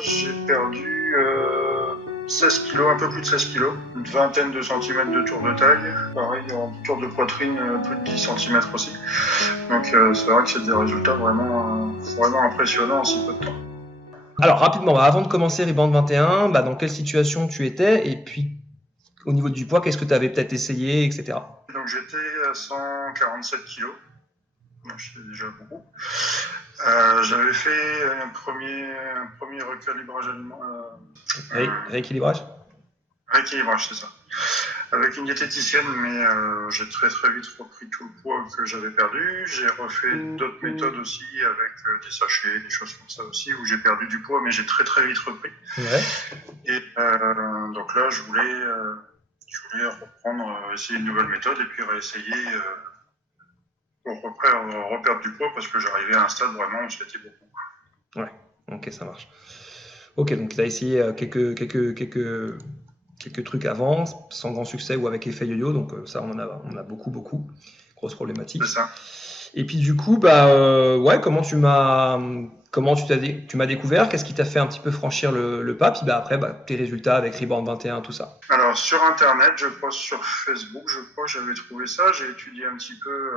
J'ai perdu 16 kilos, un peu plus de 16 kilos, une vingtaine de centimètres de tour de taille, pareil en tour de poitrine, plus de 10 centimètres aussi. Donc c'est vrai que c'est des résultats vraiment impressionnants en si peu de temps. Alors rapidement, avant de commencer Rebound 21, dans quelle situation tu étais et puis au niveau du poids, qu'est-ce que tu avais peut-être essayé, etc. Donc j'étais à 147 kilos, donc c'est déjà beaucoup. J'avais fait un premier recalibrage Rééquilibrage. rééquilibrage, c'est ça. Avec une diététicienne, mais j'ai très vite repris tout le poids que j'avais perdu. J'ai refait d'autres méthodes aussi avec des sachets, des choses comme ça aussi, où j'ai perdu du poids, mais j'ai très vite repris. Ouais. Et donc là, je voulais reprendre, essayer une nouvelle méthode et puis réessayer pour reperdre du poids parce que j'arrivais à un stade vraiment où c'était beaucoup. Ouais, ok, ça marche. Ok, donc tu as essayé quelques trucs avant, sans grand succès ou avec effet yo-yo, donc ça on a beaucoup. Grosse C'est problématique. ça. Et puis du coup, ouais, tu m'as découvert, qu'est-ce qui t'a fait un petit peu franchir le pas, puis après, tes résultats avec Rebound 21, tout ça. Alors sur Internet, je crois sur Facebook, je crois j'avais trouvé ça. J'ai étudié un petit peu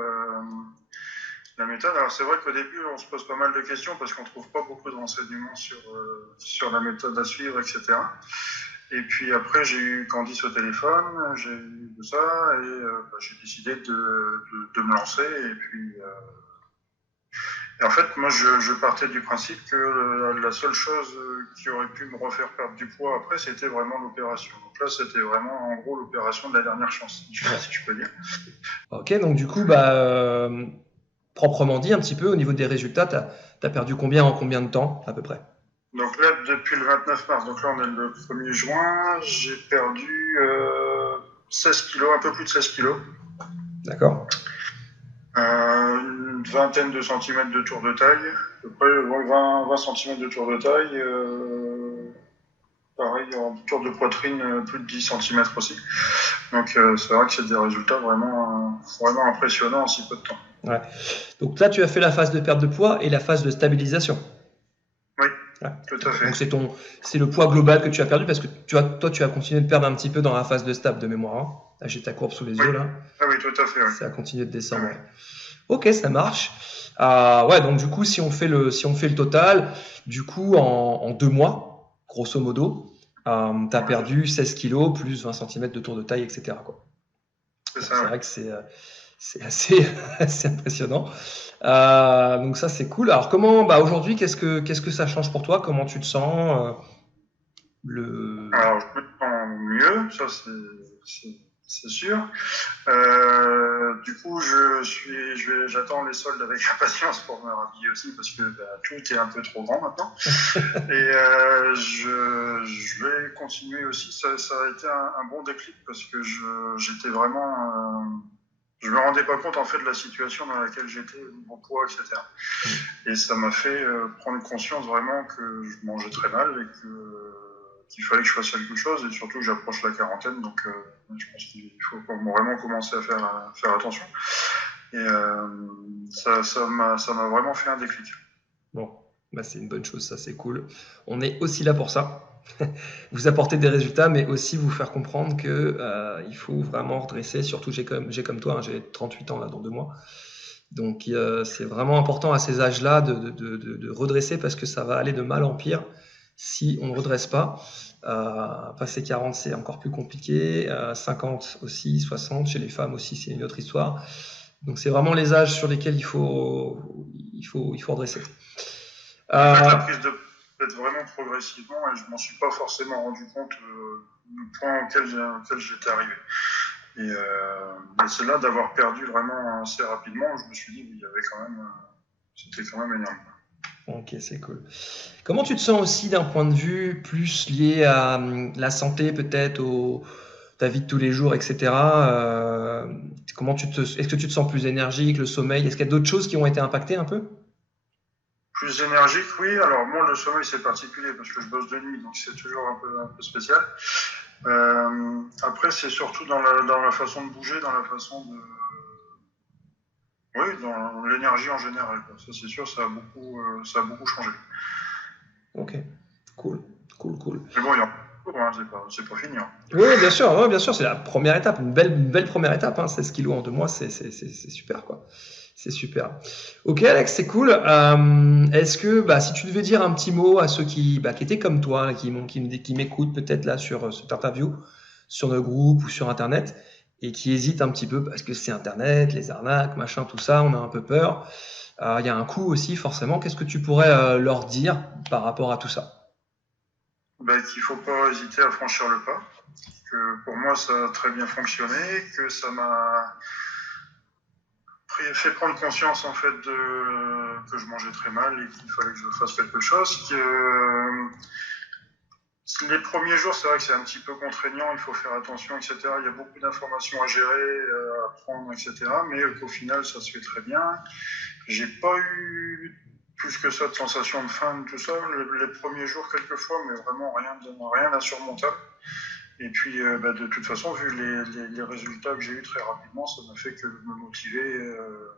la méthode. Alors c'est vrai qu'au début, on se pose pas mal de questions parce qu'on trouve pas beaucoup de renseignements sur la méthode à suivre, etc. Et puis après, j'ai eu Candice au téléphone, j'ai eu tout ça et j'ai décidé de me lancer. Et en fait, moi, je partais du principe que la seule chose qui aurait pu me refaire perdre du poids après, c'était vraiment l'opération. Donc là, c'était vraiment en gros l'opération de la dernière chance, si je peux dire. Ok, donc du coup, proprement dit, un petit peu, au niveau des résultats, t'as perdu combien en combien de temps, à peu près? Donc là, depuis le 29 mars, donc là on est le 1er juin, j'ai perdu 16 kilos, un peu plus de 16 kilos. D'accord. Une vingtaine de centimètres de tour de taille, à peu près 20 centimètres de tour de taille. Pareil en tour de poitrine, plus de 10 centimètres aussi. Donc c'est vrai que c'est des résultats vraiment impressionnants en si peu de temps. Ouais. Donc là, tu as fait la phase de perte de poids et la phase de stabilisation. Oui, Ouais. tout à fait. Donc c'est le poids global que tu as perdu parce que toi, tu as continué de perdre un petit peu dans la phase de stable de mémoire, hein. Là, j'ai ta courbe sous les Oui, yeux là. ah oui, tout à fait. Oui. Ça a continué de descendre. Oui. Ouais. Ok, ça marche. Ouais, donc du coup, si on fait le total, du coup, en 2 mois, grosso modo, tu as Ouais, perdu 16 kilos plus 20 cm de tour de taille, etc., quoi. c'est Donc ça. c'est Oui. vrai que c'est assez, assez impressionnant. Donc ça, c'est cool. Alors comment, aujourd'hui, qu'est-ce que ça change pour toi? Comment tu te sens? Le... Alors je me sens mieux, ça c'est sûr. Du coup, j'attends les soldes avec impatience pour me rhabiller aussi parce que tout est un peu trop grand maintenant. Et je vais continuer aussi. Ça a été un bon déclic parce que j'étais vraiment. Je me rendais pas compte en fait de la situation dans laquelle j'étais, mon poids, etc. Et ça m'a fait prendre conscience vraiment que je mangeais très mal et qu'il fallait que je fasse quelque chose et surtout que j'approche la quarantaine, donc je pense qu'il faut vraiment commencer à faire attention. Et ça m'a vraiment fait un déclic. Bon, c'est une bonne chose, ça, c'est cool. On est aussi là pour ça. Vous apporter des résultats, mais aussi vous faire comprendre que il faut vraiment redresser. Surtout, j'ai comme toi, hein, j'ai 38 ans là dans 2 mois. Donc, c'est vraiment important à ces âges-là de redresser parce que ça va aller de mal en pire si on ne redresse pas. Passer 40, c'est encore plus compliqué. 50 aussi, 60, chez les femmes aussi, c'est une autre histoire. Donc, c'est vraiment les âges sur lesquels il faut redresser. En fait, la prise de peut-être vraiment progressivement et je m'en suis pas forcément rendu compte du point auquel j'étais arrivé. Et c'est là d'avoir perdu vraiment assez rapidement, je me suis dit il y avait quand même, c'était quand même énorme. Ok, c'est cool. Comment tu te sens aussi d'un point de vue plus lié à la santé, peut-être, ta vie de tous les jours, etc. Est-ce que tu te sens plus énergique, le sommeil? Est-ce qu'il y a d'autres choses qui ont été impactées un peu? Plus énergique, oui. Alors moi, le sommeil, c'est particulier parce que je bosse de nuit, donc c'est toujours un peu spécial. Après, c'est surtout dans la façon de bouger, dans la façon de... Oui, dans l'énergie en général, quoi. Ça, c'est sûr, ça a beaucoup changé. Ok. Cool, cool, cool. Mais bon, il y en a beaucoup, hein, c'est pas fini. Hein. Oui, bien sûr, c'est la première étape, une belle première étape, hein, 16 kilos en 2 mois, c'est super, quoi. C'est super. Ok, Alex, c'est cool. Est-ce que, bah, si tu devais dire un petit mot à ceux qui étaient comme toi, là, qui m'écoutent peut-être là sur cette interview, sur le groupe ou sur Internet, et qui hésitent un petit peu parce que c'est Internet, les arnaques, machin, tout ça, on a un peu peur. Il y a un coût aussi, forcément. Qu'est-ce que tu pourrais leur dire par rapport à tout ça? Ben, qu'il faut pas hésiter à franchir le pas. Que pour moi, ça a très bien fonctionné, que ça m'a fait prendre conscience en fait que je mangeais très mal et qu'il fallait que je fasse quelque chose. Les premiers jours, c'est vrai que c'est un petit peu contraignant, il faut faire attention, etc. Il y a beaucoup d'informations à gérer, à prendre, etc. Mais qu'au final, ça se fait très bien. J'ai pas eu plus que ça de sensation de faim, tout ça. Les premiers jours, quelquefois, mais vraiment rien d'insurmontable. Et puis, de toute façon, vu les résultats que j'ai eus très rapidement, ça m'a fait que me motiver